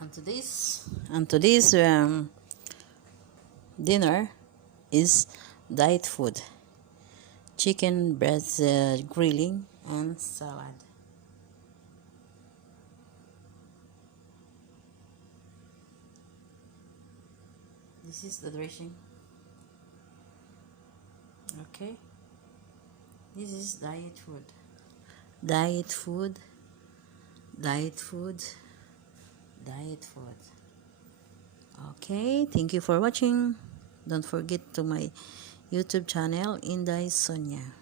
And today's dinner is diet food: chicken breast grilling and salad. This is the dressing. Okay, this is diet food. Diet food, diet food, diet food. Okay, thank you for watching. Don't forget to my YouTube channel, Inday Sonia.